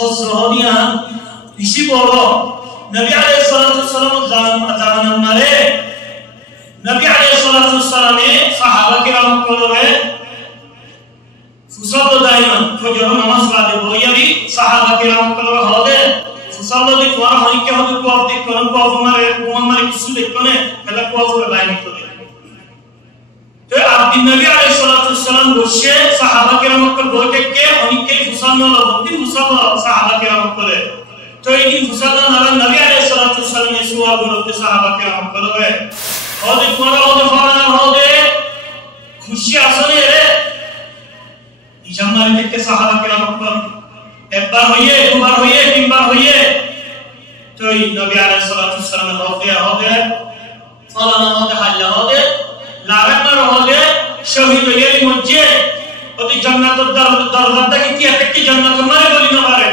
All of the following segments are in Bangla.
khosrohdiya bishi boro nabi alayhi salatu wassalam zaman mare nabi alayhi salatu wassalam sahaba kiram kolore fusallo daiman fajr namaz pade boyari sahaba kiram kolore hode fusallo de twara hoike hode ko apni koran ko mare kisu dekkone kala ko apura laini to तो आप नबी अलैहि सल्लल्लाहु अलैहि वसल्लम বসে সাহাবা কেরাম को বৈঠকে অনেকে ফুসানো লবতি মুসাফা সাহাবা কেরাম করে তো এই ফুসানো নবী अलैहि सल्लल्लाहु अलैहि वसल्लम এর সুয়া বলতে সাহাবা কেরাম করে ওদে কোরা ওদে ফারানা ওদে খুশি আসলে রে ইজামারে থেকে সাহাবা কেরাম করে একবার হইয়ে দুবার হইয়ে তিনবার হইয়ে তো এই নবী अलैहि सल्लल्लाहु अलैहि वसल्लम ওদে ফারানা ওদে হাল্লা ওদে লাগাতার হলে শহীদ হয়ে মধ্যে ওই জান্নাতের দরজাটা কি একটা কি জান্নাত মানে বলি না পারে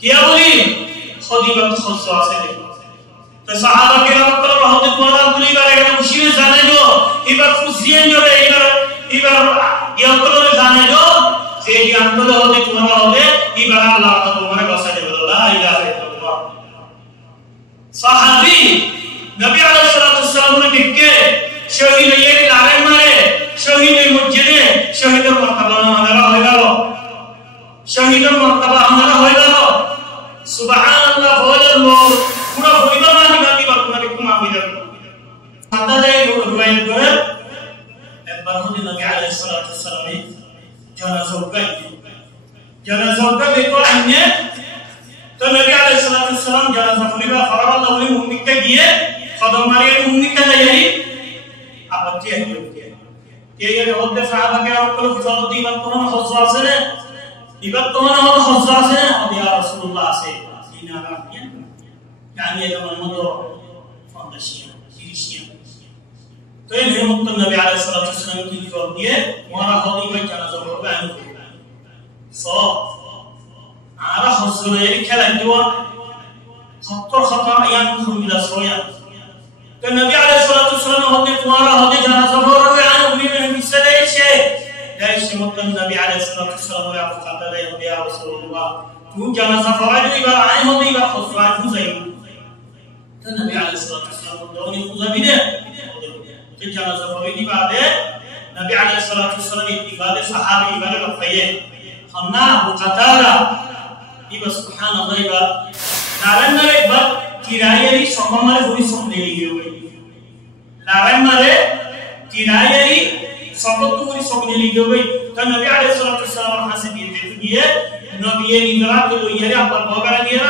কি বলি খদিবাত খসু আছে তো সাহাবা কেরাম কল হযরত কোরআন বলি বারে কেন মুশিরে জানে গো এবার ফুসিয়েন জরে এবার ইয়াকলো জানে গো যে ইয়াকলো হতে কোরআন হবে এবার আল্লাহ তোমারে বাঁচাই দেবে লা ইলাহা ইল্লাল্লাহ সাহাবী নবী আলাইহিস সালাতু ওয়াসসালাম কে শহীদ হয়ে লারে মারে শহীদের মসজিদে শহীদের মর্তবা আমাদের হয়ে গেল শহীদের মর্তবা আমাদের হয়ে গেল সুবহানাল্লাহ বললো পুরো পরিবার মানি বাকি কুমা হয়ে যাবে মাতা যায় রুয়ায়ত করে একবার হতে নবী আলাইহিস সালাতু ওয়াসসালাম জানাজা দেখো আইনে তো নবী আলাইহিস সালাতু ওয়াসসালাম জানাজা পরিবার ফরাল্লাহ ওই মুমিনকে গিয়ে কদম মারিয়ে মুমিনকে যাই আপত্তি আছে কে এর হতে সাহাবা কেরাম কল ফজল দিবান কোন হজ্জা আছে না দিবান কোন হজ্জা আছে না ইয়া রাসূলুল্লাহ আছে দিনা রাখিয়া يعني এর মতো ফাউন্ডেশন সিরিয়ান তো এই হেমন্ত নবী আলাইহিস সালাতু ওয়াসসালাম কি জবাব দিয়ে ওরা হদি ভাই জানাজা করবে আমি সো আর হজ্জের খেলা দিওয়া খত ইয়ান খুমিলা সোয়া तो नबी अलैहि सल्लल्लाहु अलैहि वसल्लम होते तुम्हारा होते जनाजा पढ़ोगे आए उम्मीद में हिस्सा ले जैसे मतलब नबी अलैहि सल्लल्लाहु अलैहि वसल्लम या फकाता ले होते या रसूलुल्लाह तू जनाजा पढ़ाई नहीं बार आए होते बार खुशवा खुजाई तो नबी अलैहि सल्लल्लाहु अलैहि वसल्लम दोनों खुजा भी दे तो जनाजा पढ़ाई की बात है नबी अलैहि सल्लल्लाहु अलैहि वसल्लम इबादत सहाबी इबादत रफिए हमना अबू कतादा इबा सुबहानल्लाह इबा नारायण ने एक बार किराएरी সম্মানে পরিশ্রম দিয়ে গিয়ে লাগাই মারে কিরায়েরি সকত পরিশ্রম দিয়ে গিয়ে তো নবী আলাইহিস সালাতু ওয়াসসালাম হাসে দিয়ে নবী এর ইনরাত লইয়ারে আবার বগারা দিয়ে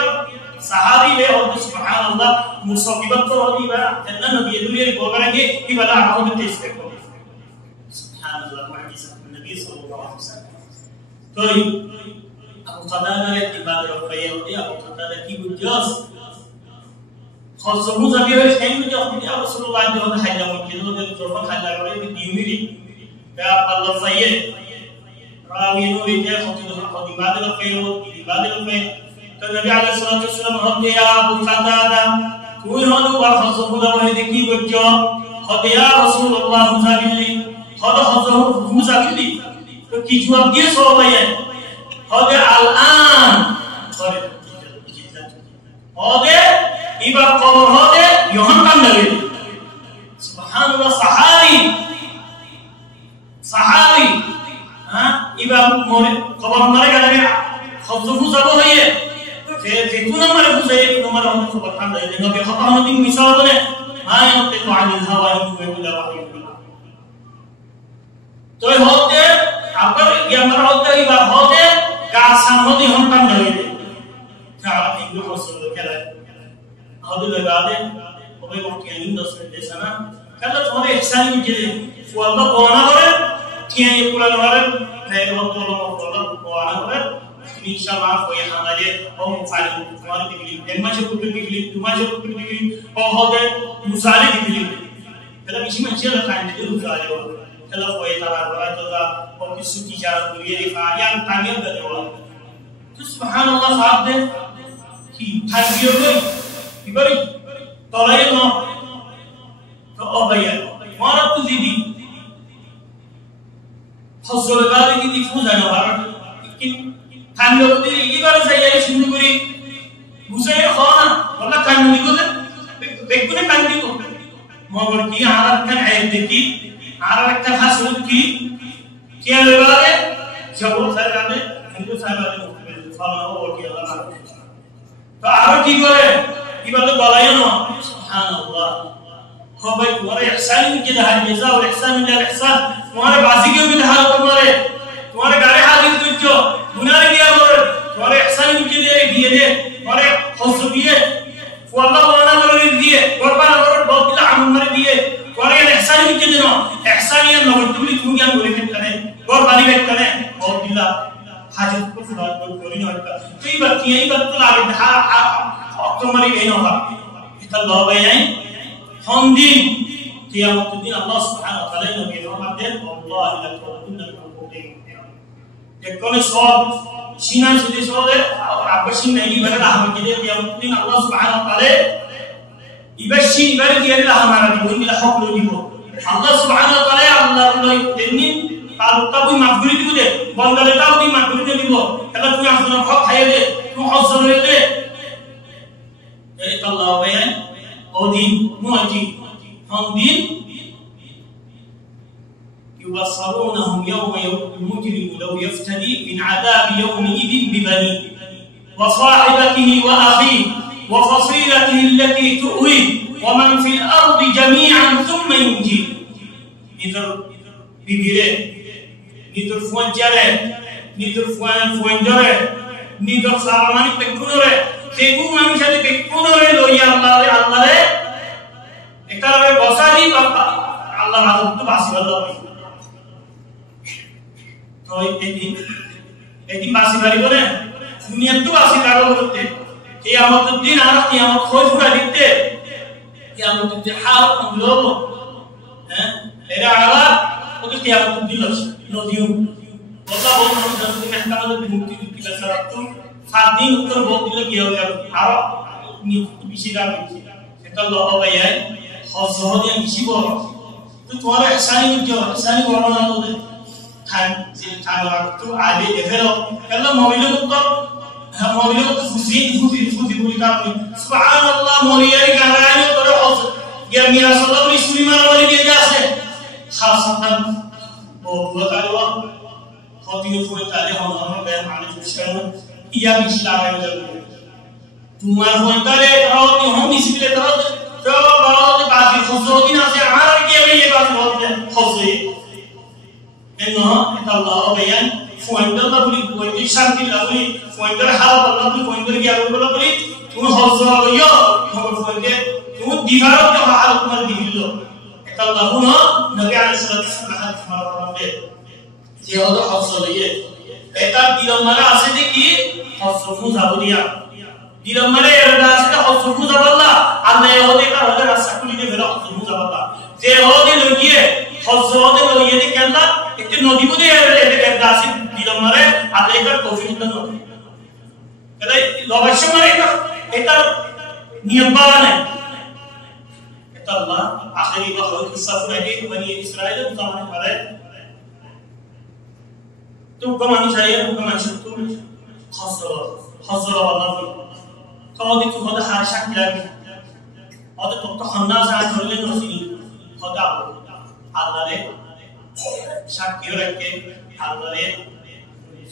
সাহাবী লে ও সুবহানাল্লাহ মুসাফিবাত তো দিবা জান্নাত নবী এর বগারা দিয়ে কি বলা আহমদ তেস্তে করে সুবহানাল্লাহ মুআজিজা নবী সাল্লাল্লাহু আলাইহি ওয়াসাল্লাম তো আবু কাতাদা এর ইবাদত রফায়ে হতে আবু কাতাদা কি বুঝছস خصوصا زبي هي كان يجي يا رسول الله ده حاجه ممكن ده تروح حاجه غير ديني ده الله فيه راوي نور ده خطي بعد الخير بعد الخير النبي عليه الصلاه والسلام رضي يا ابو قتاده کوئی ہن وہ خصوصا ده وہی کی بچو خد يا رسول الله زبي خد خصوصا زبي تو کی جواب দিয়ে সব ভাই خد الان خد ইবা কবর হতে ইহন কাম লাগে সুবহানাল্লাহ সাহাবী হ্যাঁ ইবা মরে কবর মরে গেলে খবজু যাব হইয়ে যে কোন নম্বরে বুঝে কোন নম্বরে হতে খবর কাম লাগে নবী হতা হন দিন মিশা বলে মায় হতে তো আদিল হাওয়া ইনকুবে বলা ওয়াহি তো হতে আবার ইয়ামার হতে ইবা হতে কাজ সামনে হন কাম লাগে কারা ইবনে রাসূল কেলা هذول العبادة وبيقول كأنهم دسمة سنة كلا تمر إحسان يجري والله قوانا بره كيان يقول أنا بره غير وقت ولا مقبول قوانا بره إن شاء الله في حماية أو مفعول تماري تقولي لما شو تقولي تما شو تقولي أو هذا مساعد تقولي كلا مش ماشي على خاين تقول مساعد كلا في ترى بره تدا أو كسر تجارة كورية فايان تانية بدروا سبحان الله صاحب ده كي تانية Ibari tolay no to obaya marat didi hosol gadi ki difu jana bar ki thanyo didi ibar sai মগর কি আরাক খান আয়াত দেখি আর একটা হাসুল কি কে লেবারে জবর সাহেবানে হিন্দু সাহেবানে ফলো ওকে আল্লাহ তো আর কি করে কি বলে বলাই না সুবহানাল্লাহ হবে তোমার ইহসান কি দাহার জাযা ও ইহসান ইলা ইহসান তোমার বাজি के भी दाहार तुम्हारे गारे हाजिर तुझो गुनाह किया और तुम्हारे इहसान की दिए दे तुम्हारे हौसला दिए والله وانا مريض दिए قربان और बहुत दिल आम मर दिए तुम्हारे इहसान की देना इहसान ये नवर तुम तुम क्या बोले करने और बारी बैठ करने बहुत दिल हाजिर को खुदा को कोई नहीं होता तो ये बात तो आगे तुम्हारी गई ना होगा इतना भाई नहीं हम दिन कियामत दिन अल्लाह सुब्हानाहु व तआला नबी रहमत दे अल्लाह ला तुकुन्ना कोने सब सीना से सोदे और आपसी नहीं बने रहम के लिए कियामत दिन अल्लाह सुब्हानाहु व तआला इबशी बारे के लिए हमारा दिन ला हक लो दीबो अल्लाह सुब्हानाहु व तआला अल्लाह लो देनी काल तब माफगुरी दिबो दे बंदले ताऊ दी माफगुरी दिबो कला तुम अपना हक खाए दे तुम हौसला दे ए अल्लाह बयान ओ दिन मुआजी हम दिन يبصرونهم يوم المجرم لو يفتدي من عذاب يومئذ ببنيه وصاحبته وأخيه وفصيلته التي تؤويه ومن في الأرض جميعا ثم ينجيه نيتر بيبيره نيتر فوانجره نيتر فوانجره نيتر سارماني بكونره تيبو ماني شادي بكونره لو يا الله একারে বসারি বাবা আল্লাহ মাদুদ তো বাসি আল্লাহ তো এদিন বাসি বাড়ি বলে দুনিয়া তো বাসি কারো করতে কিয়ামত দিন আর কিয়ামত খোঁজ করে দিতে কিয়ামত দিন হাল আমলো হ্যাঁ এরা আলা ওকে কিয়ামত দিন নদিও কথা বলুন তুমি মেহকামাত মুক্তি দিতে গেছারাতো 7 দিন উত্তর বলতে কি হবে আর বেশি দাম এটা লহ ভাইয়া হজহদে বেশি বড় তো তোমার ইহসানি जो ইহসানি বড় না তো খান যে খাওয়া তো আগে দেখেলো আল্লাহ মোবাইলে তো মোবাইলে তো ফুজি বলি কারণে সুবহানাল্লাহ মরিয়ারি গারানি করে হজ গিয়া মিয়া সাল্লাল্লাহু আলাইহি সুলিমান বলি দিয়ে আছে খাসাতান ও ওয়াতালা খতিও ফুয়ে তালে আমরা বের আলাইহি সাল্লাম ইয়া বিশলা আগে তোমার ফোনটারে রাওতি হোম ইসবিলে তরত तो बहुत बाकी खुशोदी ना से हमारा के लिए ये बात बहुत है खुशी इन्हों इताल्लाह बयान फॉइंटर ला बोली कोई शांति ला बोली फॉइंटर हाल बल्ला बोली फॉइंटर क्या बोला बोली तुम हौसला लियो हम फॉइंटर तुम दीवार के हाल तुम्हारे दिलो इताल्लाह ना नबी अलैहि सल्लल्लाहु अलैहि वसल्लम ये होता हौसला ये ऐसा दिलो मारा आसे दे कि हौसला मुजाबदिया दिलो मारे एरदा से हौसला मुजाबल्ला Allah yahudi ka hoda rasakuli de bela hozmu zabata je yahudi logiye hozode logiye de kella ekte nodi bude ede dasi dilamare Allah ka tawfiq da no kada lobashe mare ka eta niyambane eta Allah akhiri wa khawf safra de bani israil zamane pare tu kamani shariya tu kamani shtu khasra Allah kawadi tu hoda har shakla और तो खन्ना से आज बोलने तो सी खुदा अल्लाह ने शक क्यों रखे अल्लाह ने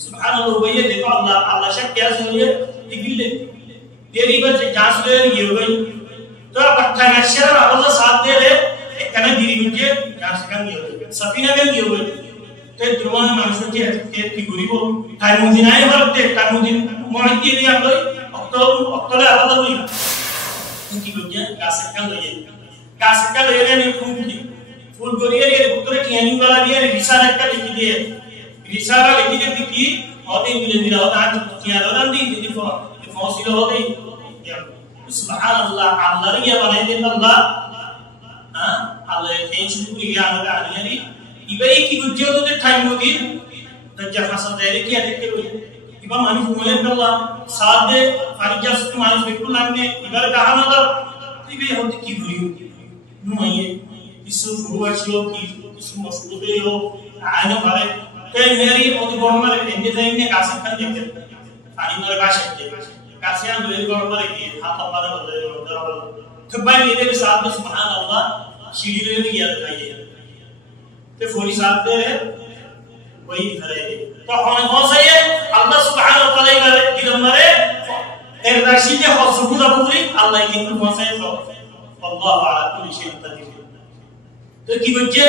सुभान अल्लाह भैया देखो अल्लाह शक क्या सुनिए दिखले तेरी बच्चे जांच ले ये हो गई तो पट्टा नशर अल्लाह साथ दे ले एक कने दिरी बच्चे जांच कर ये हो गई सफीना में ये हो गई ते द्रोण मानसो के फिगुरी को टाइम दिन आए भरते टाइम दिन मोहित दिया अल्लाह अक्टोबर अल्लाह हुई की लोगया कासका ले ने फूल गोरिया ये उत्तर की यानी वाला दिया रिसाला का लिख दिए रिसाला लिख दे की और मिले मिला आज किया दरन दी फौसिल हो गई सुभान अल्लाह अल्लाह ये बने दे अल्लाह हां अल्लाह के शुक्रिया अदा यानी इबे की गुज्जो तो टाइम होगी तज्जा फसल दे की देखते हुए इबा मानिस मोले अल्लाह साथ दे फारिजा सुत मानिस बिल्कुल लागने इधर कहां ना इबे होती की बुरी नु ये इसु फुवाचो की इसु मसलुबे हो आने वाले ते मेरी ओदी गोरमारे एंडे जाइने कासे kan देखते पानी मरे बाशे कासे हम मेरे गोरमारे की हाथ पाना बदले तो भाई ये साथ में सुभान अल्लाह सीढ़ी ले लिया दिखाइए तो फौरी साथ दे वही करे तो हमें कौन सा ये अल्लाह सुब्हानहू व तआला की नंबरे الرشيد حسبوه بقولي الله يكون موافق والله على كل شيء قدير तो की वजह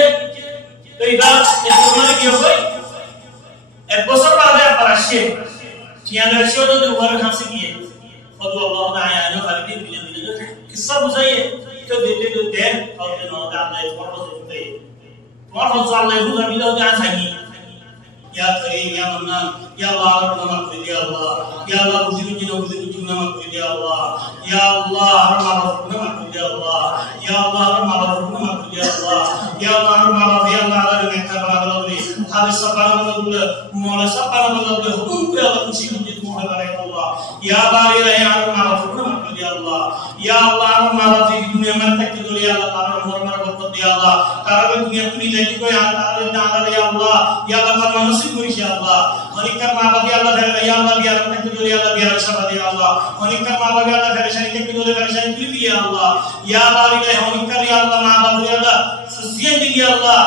तो इधर इस्तेमाल किया कोई एक बसर बाद है परशे चियान रशियो तो दोबारा कहाँ से किए और वो अल्लाह ने आया ना खाली दिन मिले किस्सा बुझाइए तो देते और दिन और दान नहीं बहुत होते हैं बहुत होता है लोग अभी लोग यहाँ चाहिए या करीम या मन्नान या अल्लाह रहमत कर दिया अल्लाह या अल्लाह बुजुर्ग जिन्हों बुजुर्ग रहमत कर दिया अल्लाह या अल्लाह रहमत कर दिया अल्लाह या अल्लाह रहमत कर दिया अल्लाह या अल्लाह रहमत या अल्लाह ने कहा बलौले हादिस सबाना बलौले मौला सबाना बलौले हुकुम पे अल्लाह खुशी मुझे तुम्हारा करे अल्लाह या बारी रहे रहमत कर दिया अल्लाह या अल्लाह रहमत की दुनिया में तक की दुनिया अल्लाह ताला रहमत कर दिया अल्लाह तारा दुनिया पूरी लेके कोई आता है ना या अल्लाह या अल्लाह इंशाअल्लाह मनिकर माबादी अल्लाह है या अल्लाह बिया रखने के लिए अल्लाह बिया रक्षा दे अल्लाह मनिकर माबादी अल्लाह है शरीक के लिए परेशान की भी अल्लाह या बारी है मनिकर या अल्लाह माबादी अल्लाह सुसियन दी अल्लाह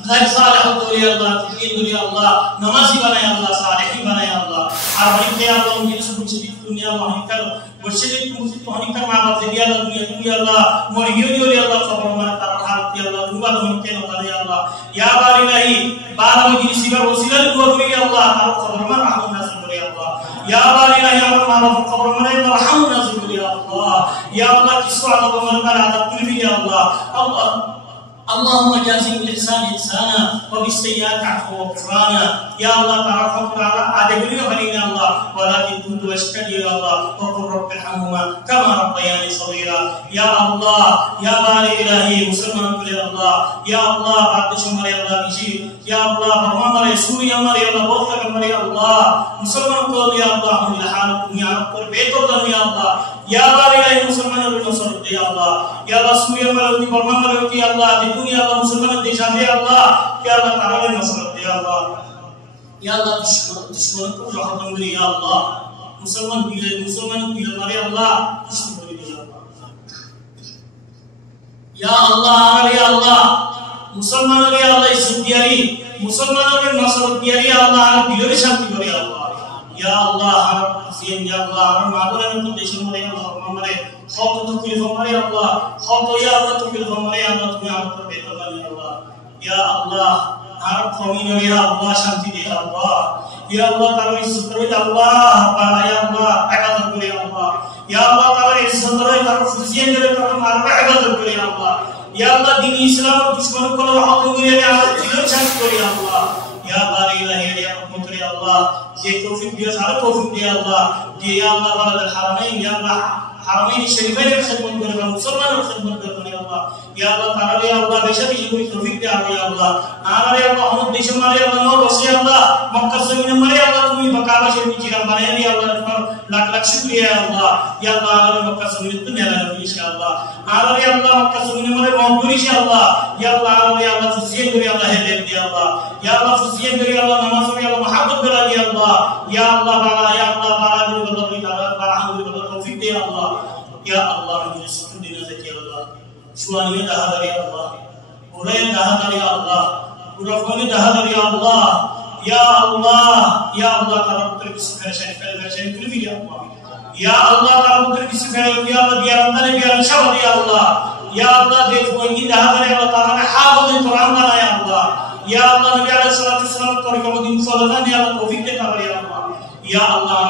घर सालिह हो या अल्लाह तकीन दी अल्लाह नमाजी बनाए अल्लाह सालिही बनाए अल्लाह और मनिकर अल्लाह उनकी सुबह दुनिया मनिकर वशरी तुमसे मनिकर माबादी दिया दुनिया अल्लाह मोरियो दी अल्लाह खबर हमारा तरह की अल्लाह दुआ मनिकर अल्लाह अल्लाह या बारी नहीं बारह मजीद सिवा वसीला को भी अल्लाह ताला खबर में रहम नाज़िल करे अल्लाह या बारी या रहमान खबर में रहम नाज़िल करे अल्लाह या अल्लाह किसको अल्लाह मरना अदा कर भी अल्लाह अल्लाह اللهم جازي بالإحسان إحسانا وبالسيئات عفوا وغفرانا يا الله تعالى تعالى أدبري وخلينا الله ولكن كنت أشكري يا الله وقل رب ارحمهما كما ربياني صغيرا يا الله يا باري إلهي مسلمان كل الله يا الله بعد شمر يا الله بشير يا الله برمان سوريا مر يا الله بوثق مر يا الله مسلمان كل يا الله من حالكم يا رب بيت الله يا الله يا باري إلهي مسلمان المصر يا الله يا الله سوريا مر برمان مر يا الله दुनिया अल्लाह मुसलमान देश आते अल्लाह क्या अल्लाह ताला ने नसरत दे अल्लाह या अल्लाह दुश्मन को रहम कर या अल्लाह मुसलमान दिल मारे अल्लाह दुश्मन को दे अल्लाह या अल्लाह मुसलमान रे अल्लाह इज्जत दियारी मुसलमान रे नसरत दियारी अल्लाह दिल शांति करे अल्लाह या अल्लाह हर सीएम या अल्लाह हर मागरे में देश में अल्लाह हमारे خاطر تكلف مري الله خاطر يا الله تكلف مري الله तुम्हें आप पर बेहतर बने अल्लाह या अल्लाह हर कौमी में या अल्लाह शांति दे अल्लाह या अल्लाह ताला इज्जत करे अल्लाह या अल्लाह इबादत करे अल्लाह या अल्लाह ताला इज्जत करे ताला खुशियां करे ताला मारवा इबादत करे अल्लाह या अल्लाह दीन इस्लाम और दुश्मनों को हक करे या अल्लाह दिल शांति करे अल्लाह या बारी इलाही या रहमत करे अल्लाह ये तौफीक दिया सारा तौफीक दिया अल्लाह दिया अल्लाह बलद हरमैन या अल्लाह حرمين الشريفين خدمت کرنا مسلمان خدمت کرنا یا اللہ یا اللہ تعالی یا اللہ بیشک یہ کوئی توفیق دے یا اللہ آنا یا اللہ ہم دیش ہمارے اللہ نور وسی اللہ مکہ زمین ہمارے اللہ تمہیں بقا بشر کی چیز بنائے یا اللہ پر لاکھ لاکھ شکریہ یا اللہ یا اللہ آنا مکہ زمین تو میرا نبی انشاءاللہ آنا یا اللہ مکہ زمین ہمارے مغفور انشاءاللہ یا اللہ آنا یا اللہ فضیلت کرے اللہ ہدایت دے اللہ یا اللہ فضیلت کرے اللہ نماز کرے اللہ محبت کرے یا اللہ یا اللہ بالا جو اللہ تعالی بالا توفیق دے اللہ يا الله من سكون دينك يا الله شوانية دهادر يا الله ورين دهادر يا الله ورفعني دهادر يا الله يا الله يا الله تعالى ترك سفر شريف الشريف كل يا الله يا الله تعالى ترك سفر يا الله يا الله يا الله يا الله يا الله ديت وانجي دهادر يا الله تعالى حافظ القرآن يا الله يا الله نبي عليه الصلاة والسلام طريق مدين صلاة يا الله توفيق يا الله يا الله